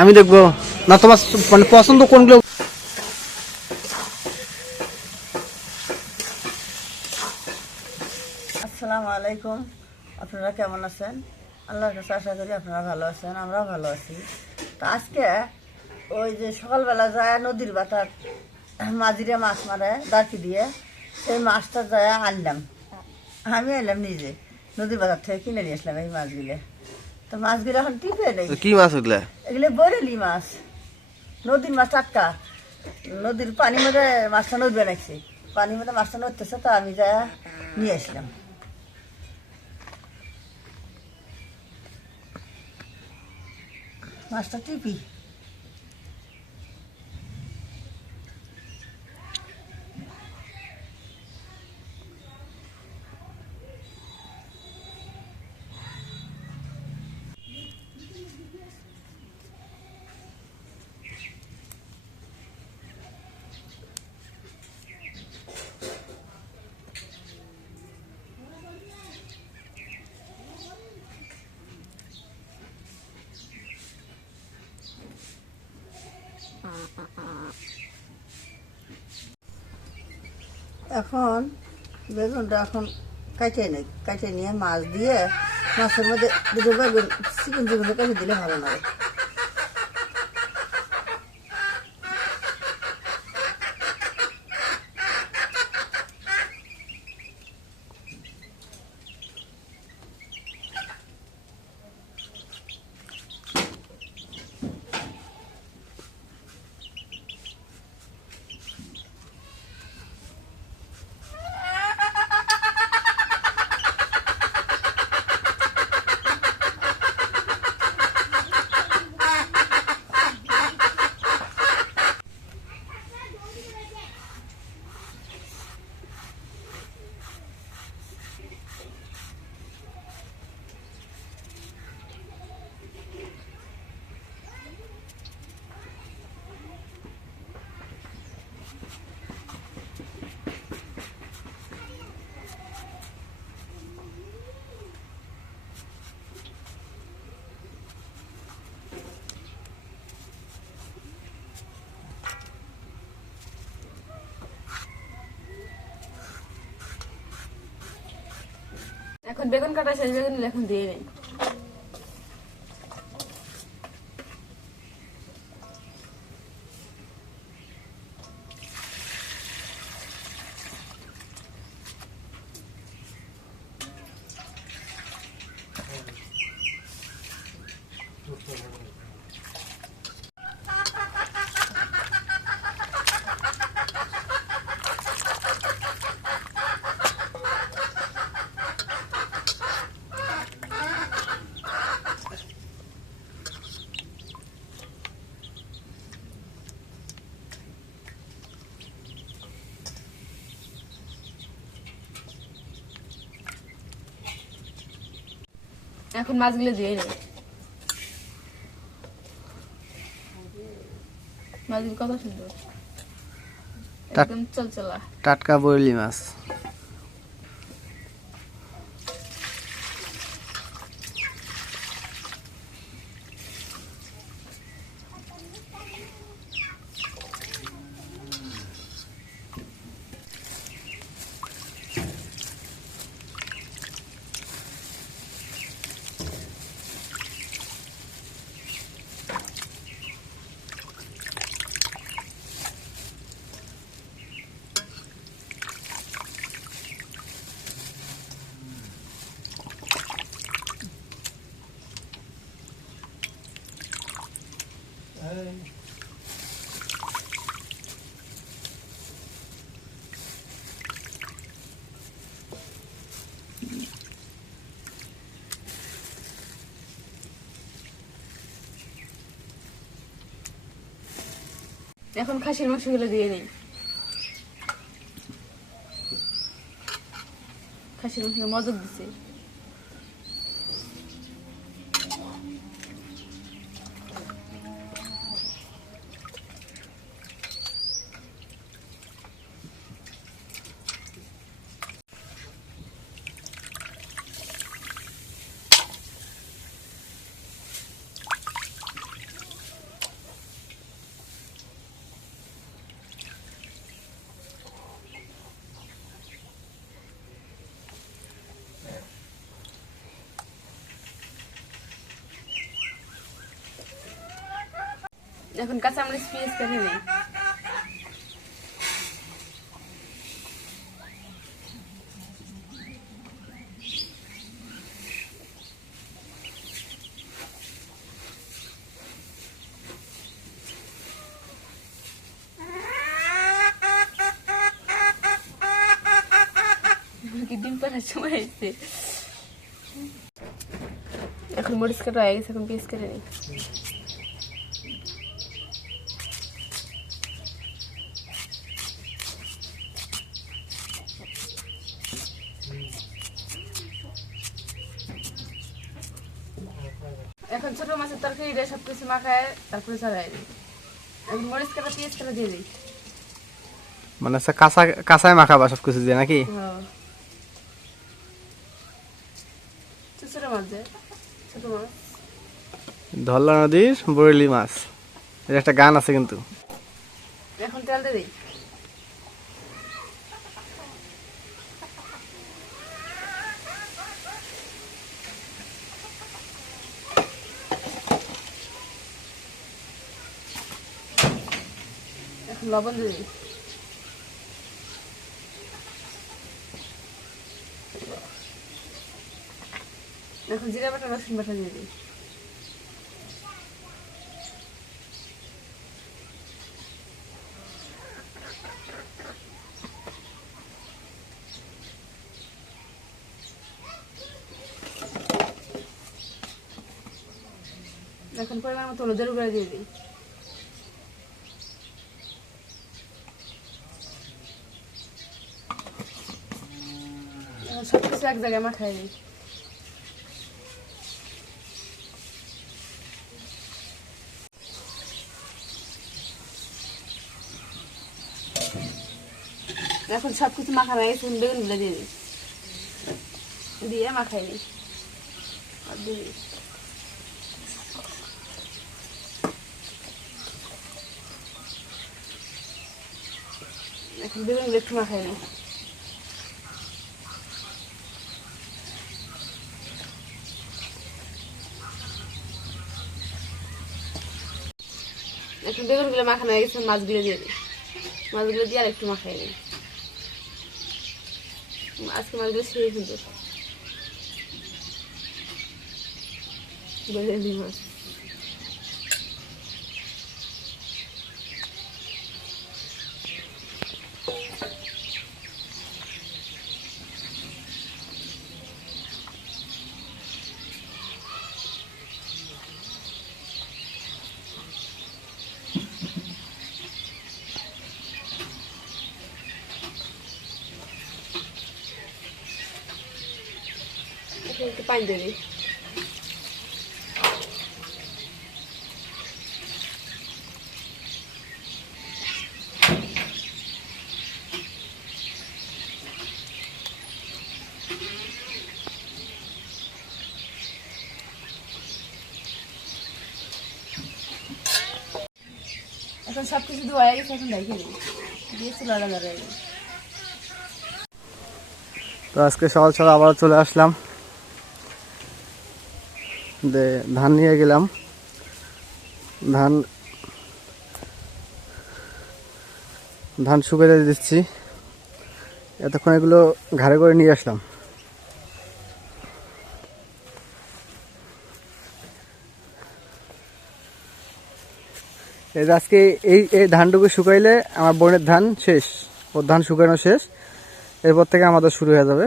আমি দেখব। না, তোমার মানে পছন্দ কোনগুলো? আসসালামু আলাইকুম। আপনারা কেমন আছেন? আল্লাহর কাছে আশা করি আপনারা ভালো আছেন, আমরাও ভালো আছি। তো আজকে ওই যে সকালবেলা যায় নদীর বাটার মাঝিরে মাছ মারে দাঁতি দিয়ে, সেই মাছটা যায় আনলাম। আমি এলাম নিজে, নদীর বাজার থেকে কিনে নিয়ে আসলাম এই মাছগুলো। তো মাছগুলো এখন টিপে নেই। কি মাছ ওগুলা এগুলো বরেলি মাছ। নদীর মাছ টাটকা। নদীর পানির মধ্যে মাছটা নদবে পানির মধ্যে মাছটা নড়তেছে তো আমি যা নিয়ে আসলাম। মাছটা টিপি। এখন বেগুনটা এখন কাটে নেই কাটে নিয়ে মাছ দিয়ে মাছের মধ্যে দুটো বেগুন, চিকেন চিকেন কাটে দিলে ভালো লাগে। এখন বেগুন কাটা শেষ বেগুন এখন দিয়ে নেই এখন মাছগুলো দিয়ে নেই মাছগুলো কত সুন্দর। একদম চলচলা। টাটকা বরলি মাছ। এখন খাসির মাংসগুলো দিয়ে নেই। খাসির মাংস মজক দিছে। এখন কাঁচা মরিচ পেঁয়াজ কেটে নেই। ডিম পাড়ার সময় এখন মরিচ কাটা হয়ে গেছে, এখন পেঁয়াজ কেটে নেই এখন ছোট মাছের তরকারি রে সব কিছু মাখায় তারপরে দিই। আমি মরিচ কাটা পেঁয়াজ কাটা দিয়ে দিই। মানে হচ্ছে কাঁচা কাঁচায় মাখাবা সব কিছু দিয়ে নাকি? হ্যাঁ। ধল্লা নদীর বরেলি মাছ। এটা একটা গান আছে কিন্তু। এখন তেল দিয়ে দিই। লবণ দিয়ে দিই। এখন জিরা বাটা, রসুন বাটা দিয়ে দিই। এখন পরিমাণ মতো হলুদের উপরে দিয়ে দিই এখন সব কিছু এক জায়গায় মাখাই দিই। এখন সব কিছু মাখানো হয়ে গেছে বেগুনগুলো দিয়ে দিই। দিয়ে মাখাই দিই। এখন বেগুনগুলো একটু মাখাই নিই এখন বেগুনগুলো মাখানো হয়ে গেছে, মাছগুলো দিয়ে দিই। মাছগুলো দিয়ে আর একটু মাখাই নিই। আজকে মাছগুলো বলে দিই মাছ এখন একটু পানি দিয়ে এখন সব কিছু ধোয়া হয়ে গেছে, এখন রেখে দিই দিয়ে চুলা তো আজকে সকাল সকাল আবার চলে আসলাম। দে, ধান নিয়ে গেলাম। ধান ধান শুকাতে দিচ্ছি। এতক্ষণ এগুলো ঘাড়ে করে নিয়ে আসলাম। এই আজকে এই এই ধানটুকু শুকাইলে আমার বোনের ধান শেষ। ওর ধান শুকানো শেষ। এরপর থেকে আমাদের শুরু হয়ে যাবে।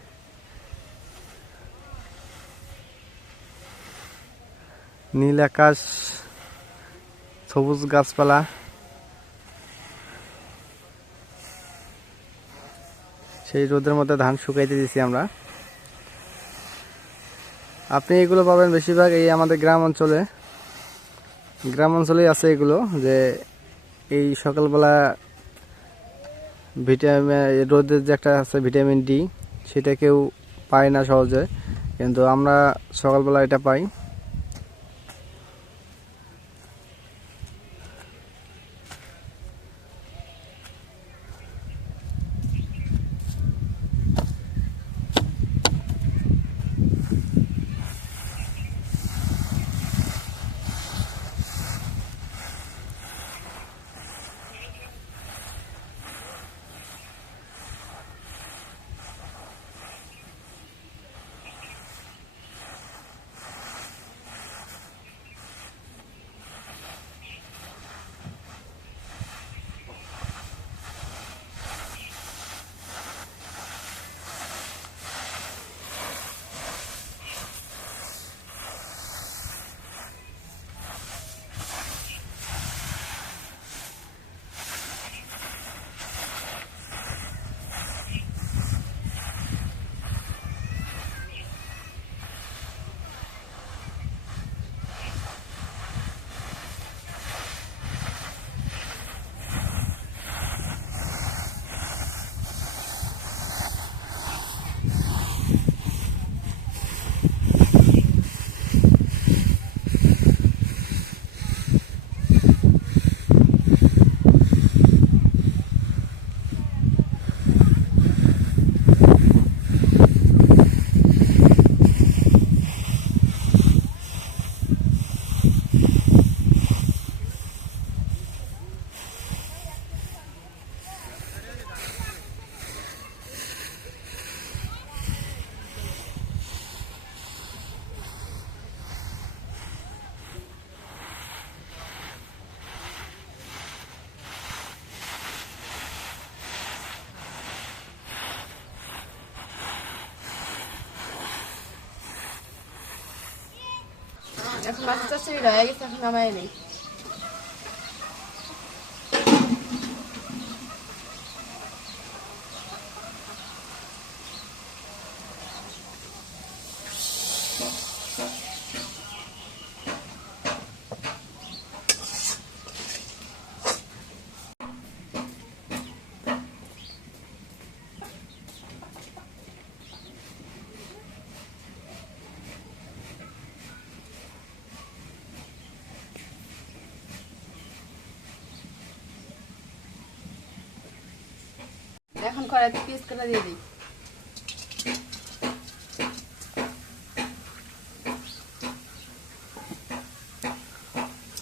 নীল আকাশ সবুজ গাছপালা। সেই রোদের মধ্যে ধান শুকাইতে দিছি আমরা। আপনি এগুলো পাবেন বেশিরভাগ এই আমাদের গ্রাম অঞ্চলে। গ্রাম অঞ্চলেই আছে এগুলো, যে এই সকালবেলা ভিটামিন রোদের যে একটা আছে ভিটামিন ডি, সেটা কেউ পায় না সহজে। কিন্তু আমরা সকালবেলা এটা পাই। এখন মাছের চচ্চড়ি রয়ে গেছে এখন নামাই নেই এখন কড়াইতে পেঁয়াজ করে দিয়ে দিই।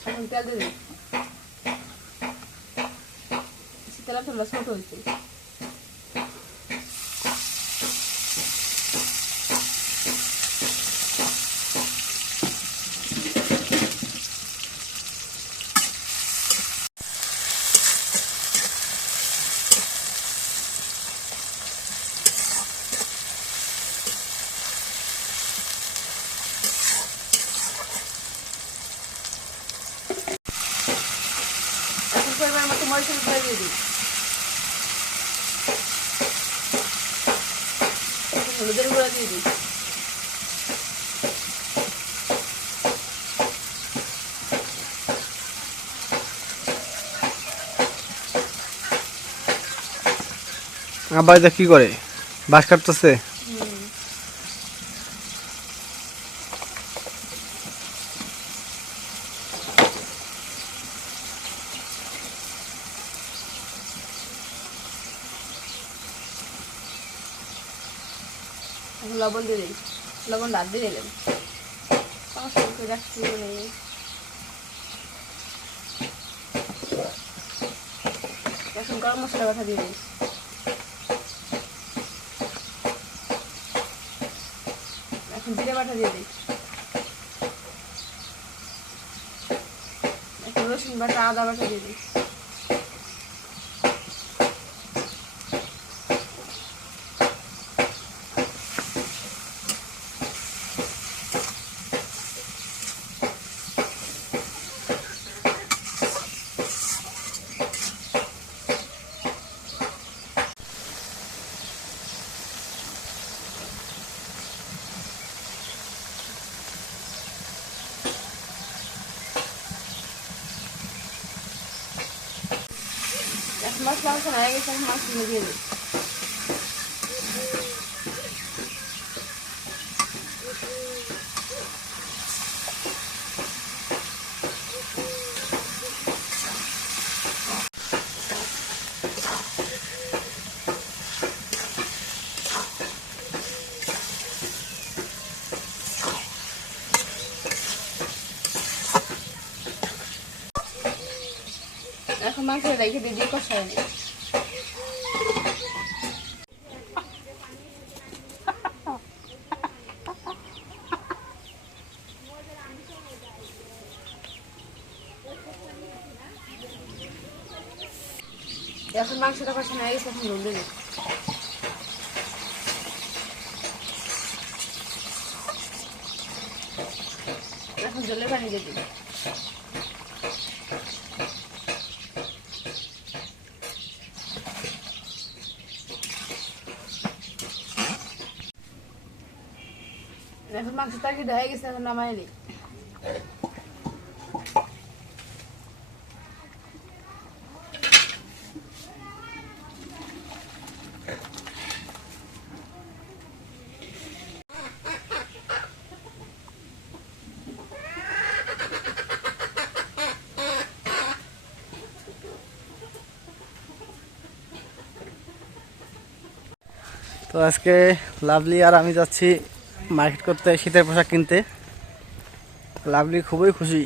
এখন তেল দিয়ে দিই। তেলা ফেলা ছোট হয়েছে এখন পরিমাণ মতো মরিচের গুঁড়া দিয়ে দিই একটু হলুদের গুঁড়া দিয়ে দিই। কি করে? বাস কাটতেছে এখন লবণ দিয়ে দিই দিলাম সমস্যা রাখছি মানে এখন গরম মশলা বাটা দিয়ে দিই এখন জিরে বাটা দিয়ে দিই এখন রসুন বাটা, আদা বাটা দিয়ে দিই মশলা মশলা হয়ে গেছে এখন মাছগুলো দিয়ে দিই এখন মাংস রেখে দিয়ে দিয়ে কষাই নিই এখন মাংসটা কষানো হয়ে গেছে, এখন নুন এখন জলের পানি দিয়ে দিই এখন মাংস তাকে গেছে এখন তো আজকে লাভলি আর আমি যাচ্ছি মার্কেট করতে, শীতের পোশাক কিনতে। লাভলি খুবই খুশি।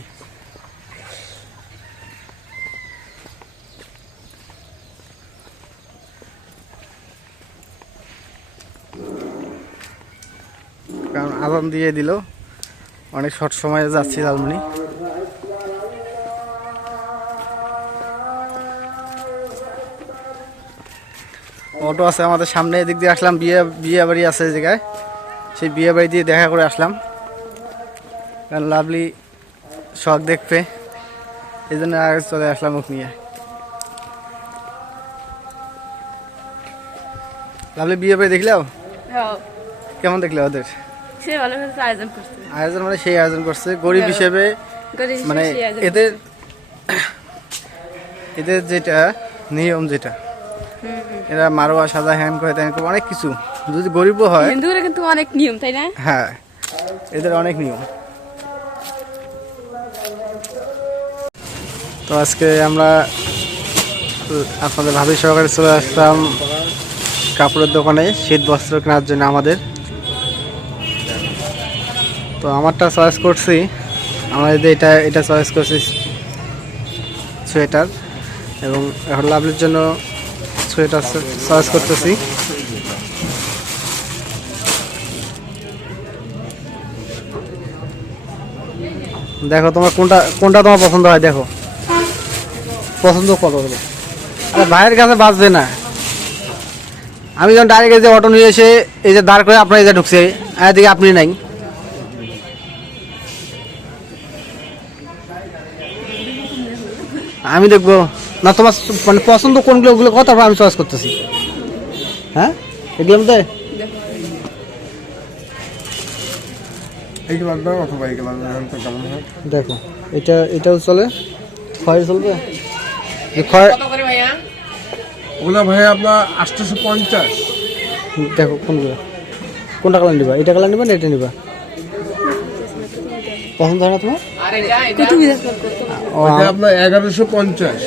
কারণ আজান দিয়ে দিল। অনেক শর্ট সময়ে যাচ্ছি লালমনি। অটো আছে আমাদের সামনে, এদিক দিয়ে আসলাম। বিয়ে বিয়ে বাড়ি আছে এই জায়গায়। সেই বিয়ে বাড়ি দিয়ে দেখা করে আসলাম। কারণ লাভলি শখ দেখবে এই জন্য আগে চলে আসলাম ওকে নিয়ে। লাভলি বিয়ে বাড়ি দেখলেও হ্যাঁ। কেমন দেখলে ওদের? আয়োজন মানে সেই আয়োজন করছে। গরিব হিসেবে মানে এদের এদের যেটা নিয়ম যেটা। এরা মারোয়া সাজা হ্যান করে অনেক কিছু। যদি গরিবও হয় হিন্দুরা কিন্তু অনেক নিয়ম তাই না? হ্যাঁ এদের অনেক নিয়ম। তো আজকে আমরা আপনাদের ভাবি সহকারে চলে আসলাম কাপড়ের দোকানে শীত বস্ত্র কেনার জন্য আমাদের। তো আমারটা চয়েস করছি। আমরা যদি এটা এটা চয়েস করছি সোয়েটার। এবং এখন লাভলির জন্য সোয়েটার চয়েস করতেছি। দেখো তোমার কোনটা কোনটা তোমার পছন্দ হয়, দেখো। পছন্দ কত আরে ভাইয়ের কাছে বাঁচবে না। আমি যখন ডাইরেক্ট যে অটো নিয়ে এসে, এই যে দাঁড় করে আপনার এই যে ঢুকছে এদিকে আপনি নাই। আমি দেখব। না, তোমার মানে পছন্দ কোনগুলো, ওগুলো কথা আমি চয়েস করতেছি। হ্যাঁ? এগুলোর মধ্যে এইগুলো লাগবে অথবা এইগুলো এখন তো কেমন হয়? দেখো এটা এটাও চলে। খয়ের চলবে? ওগুলো ভাই আপনার আটশোশো পঞ্চাশ। দেখো কোনগুলো? কোনটা কালার নিবা? এটা কালার নিবা না এটা নিবা? পছন্দ হয় না তোমার? কত বিদেশ করতো ও ওইটা আপনার এগারোশো পঞ্চাশ।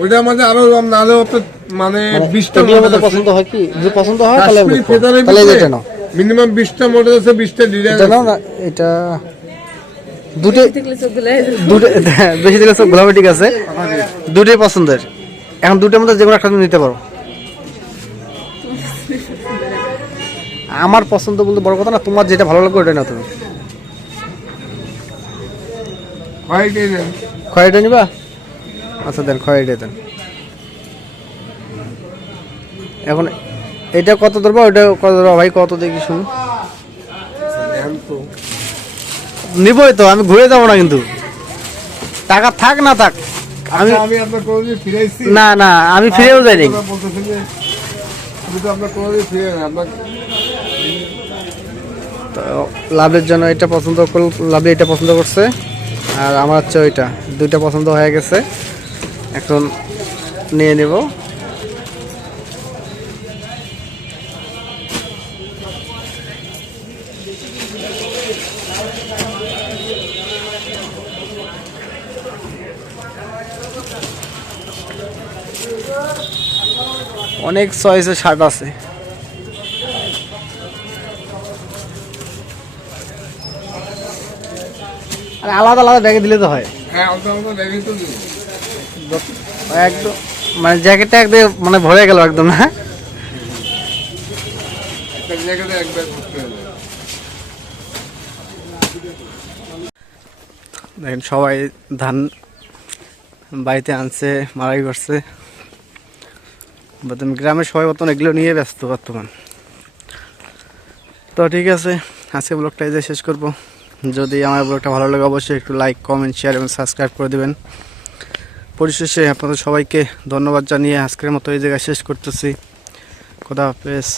ওইটা আমাদের আরও নাহলেও আপনার মানে বিশটা এগুলোর মডেল পছন্দ হয় কি? যদি পছন্দ হয় তাহলে তাহলে এটা নাও। মিনিমাম বিশটা মডেল আছে বিশটা ডিজাইন এটা না এটা দুটো দুটো বেশি দিলে সব গোলাপি ঠিক আছে? দুটোই পছন্দের। এখন দুটোর মধ্যে যে কোনো একটা তুমি নিতে পারো। আমার পছন্দ বলতে বড় কথা না তোমার যেটা ভালো লাগবে ওটাই না তুমি। খয়েটা নিবা? আচ্ছা দেন খয়েটা দেন। এখন এটা কত ধরবো ওইটা কত ধরবো? ভাই কত দেখি শুন। তো নিবই তো আমি ঘুরে যাব না কিন্তু। টাকা থাক না থাক আমি আচ্ছা, না না আমি ফিরেও যাইনি। লাভের জন্য এটা পছন্দ করল লাভে এটা পছন্দ করছে আর আমার হচ্ছে ওইটা। দুইটা পছন্দ হয়ে গেছে। এখন নিয়ে নেব। অনেক চয়েসের শার্ট আছে। আর আলাদা আলাদা ব্যাগে দিলে তো হয়। হ্যাঁ তো একদম মানে জ্যাকেটটা একদম মানে ভরে গেল একদম না হয়ে দেখেন সবাই ধান বাড়িতে আনছে মারাই করছে। বর্তমান গ্রামের সবাই বর্তমান এগুলো নিয়ে ব্যস্ত বর্তমান। তো ঠিক আছে আজকে ব্লগটা এই শেষ করব। যদি আমার ব্লগটা ভালো লাগে অবশ্যই একটু লাইক কমেন্ট শেয়ার এবং সাবস্ক্রাইব করে দেবেন। পরিশেষে আপনাদের সবাইকে ধন্যবাদ জানিয়ে আজকের মতো এই জায়গায় শেষ করতেছি। খোদা হাফেজ।